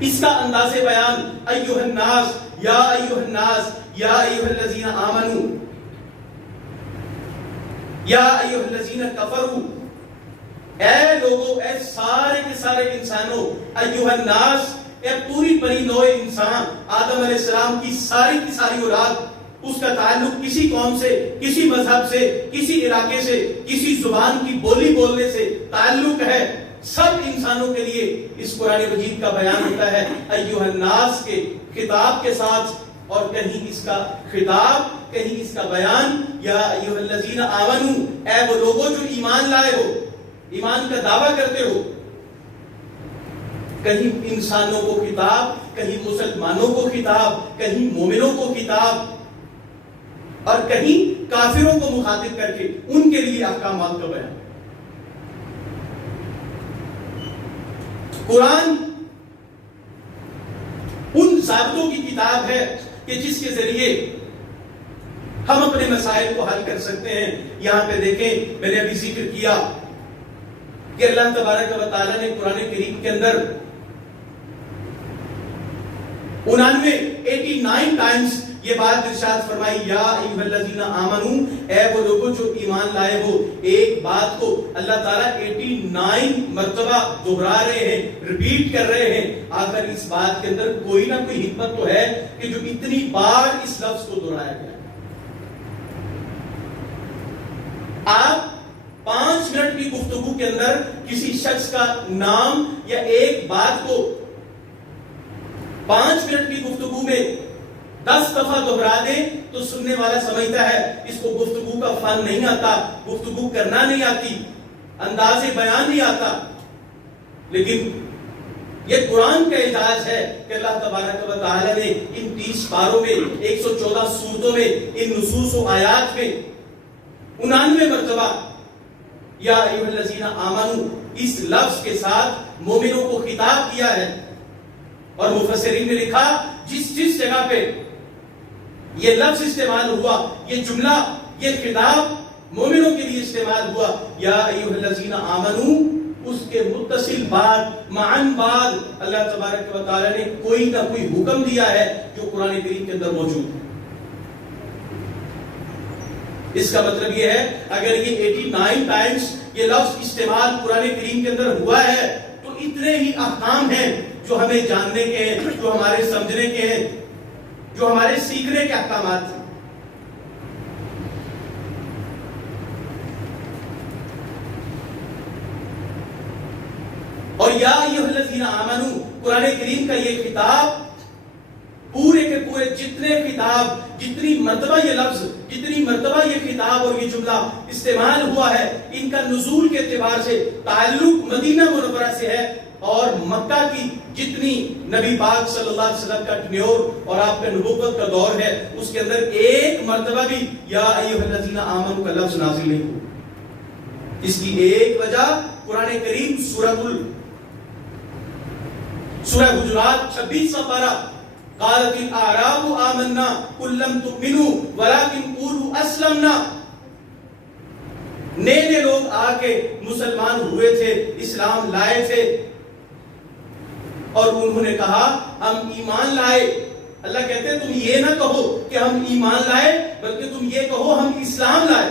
اس کا انداز بیان ایھا الناس یا ایھا الناس یا ایھا الذین آمنو یا ایھا الذین کفروا، اے لوگوں، اے سارے کے سارے انسانوں، ایھا الناس، اے پوری بنی نوع انسان، آدم علیہ السلام کی ساری اولاد، اس کا تعلق کسی قوم سے، کسی مذہب سے، کسی علاقے سے، کسی زبان کی بولی بولنے سے تعلق ہے، سب انسانوں کے لیے اس قرآن مجید کا بیان ہوتا ہے ایھا الناس کے خطاب کے ساتھ، اور کہیں اس کا خطاب، کہیں اس کا بیان یا ایھا الذین آمنو، اے وہ لوگوں جو ایمان لائے ہو، ایمان کا دعویٰ کرتے ہو۔ کہیں انسانوں کو خطاب، کہیں مسلمانوں کو خطاب، کہیں مومنوں کو خطاب، اور کہیں کافروں کو مخاطب کر کے ان کے لیے احکامات کا بیان۔ قرآن ان ضابطوں کی کتاب ہے کہ جس کے ذریعے ہم اپنے مسائل کو حل کر سکتے ہیں۔ یہاں پہ دیکھیں، میں نے ابھی ذکر کیا کہ اللہ تبارک و تعالیٰ نے قرآن کریم کے اندر 89 ٹائمز یہ بات ارشاد فرمائی، یا ایھا الذین آمنو، اے وہ لوگوں جو ایمان لائے ہو۔ ایک بات کو اللہ تعالیٰ 89 مرتبہ دہرا رہے ہیں، ریپیٹ کر رہے ہیں۔ آخر اس بات کے اندر کوئی نہ کوئی حکمت تو ہے کہ جو اتنی بار اس لفظ کو دہرایا گیا۔ آپ 5 منٹ کی گفتگو کے اندر کسی شخص کا نام یا ایک بات کو 5 منٹ کی گفتگو میں 10 دفعہ دہرا دیں تو سننے والا سمجھتا ہے اس کو گفتگو کا فن نہیں آتا، گفتگو کرنا نہیں آتی، انداز بیان نہیں آتا۔ لیکن یہ قرآن کا اعجاز ہے کہ اللہ تبارک و تعالی نے ان 30 پاروں میں، 114 سورتوں میں، ان نصوص و آیات میں 99 مرتبہ یا ایھا الذین آمنو اس لفظ کے ساتھ مومنوں کو خطاب کیا ہے۔ اور مفسرین نے لکھا جس جگہ پہ یہ لفظ استعمال ہوا، یہ جملہ، یہ خطاب مومنوں کے لیے استعمال ہوا، یا ایھا الذین آمنو، اس کے متصل بعد، معاً بعد اللہ تبارک و تعالی نے کوئی نہ کوئی حکم دیا ہے جو قرآن کریم کے اندر موجود ہے۔ اس کا مطلب یہ ہے اگر یہ 89 ٹائمز یہ لفظ استعمال قرآن کریم کے اندر ہوا ہے تو اتنے ہی احکام ہیں جو ہمیں جاننے کے ہیں، جو ہمارے سمجھنے کے ہیں، جو ہمارے سیکھنے کے احکامات ہیں۔ اور یا ایھا الذین آمنو، قرآن کریم کا یہ خطاب پورے کے پورے جتنے خطاب، جتنی مرتبہ یہ لفظ، جتنی مرتبہ یہ خطاب اور یہ جملہ استعمال ہوا ہے، ان کا نزول کے اعتبار سے تعلق مدینہ منورہ سے ہے، اور مکہ کی جتنی نبی پاک صلی اللہ علیہ وسلم کا ٹنیور اور آپ کا نبوت کا دور ہے، اس کے اندر ایک مرتبہ بھی یا ایھا الذین آمنو کا لفظ نازل نہیں ہوا۔ اس کی ایک وجہ قرآن کریم سورہ حجرات 26 پارہ، قالت الاعراب آمنا قل لم تؤمنوا ولكن قولوا اسلمنا، نئے لوگ آ کے مسلمان ہوئے تھے، اسلام لائے تھے، اور انہوں نے کہا ہم ایمان لائے۔ اللہ کہتے ہیں تم یہ نہ کہو کہ ہم ایمان لائے، بلکہ تم یہ کہو ہم اسلام لائے۔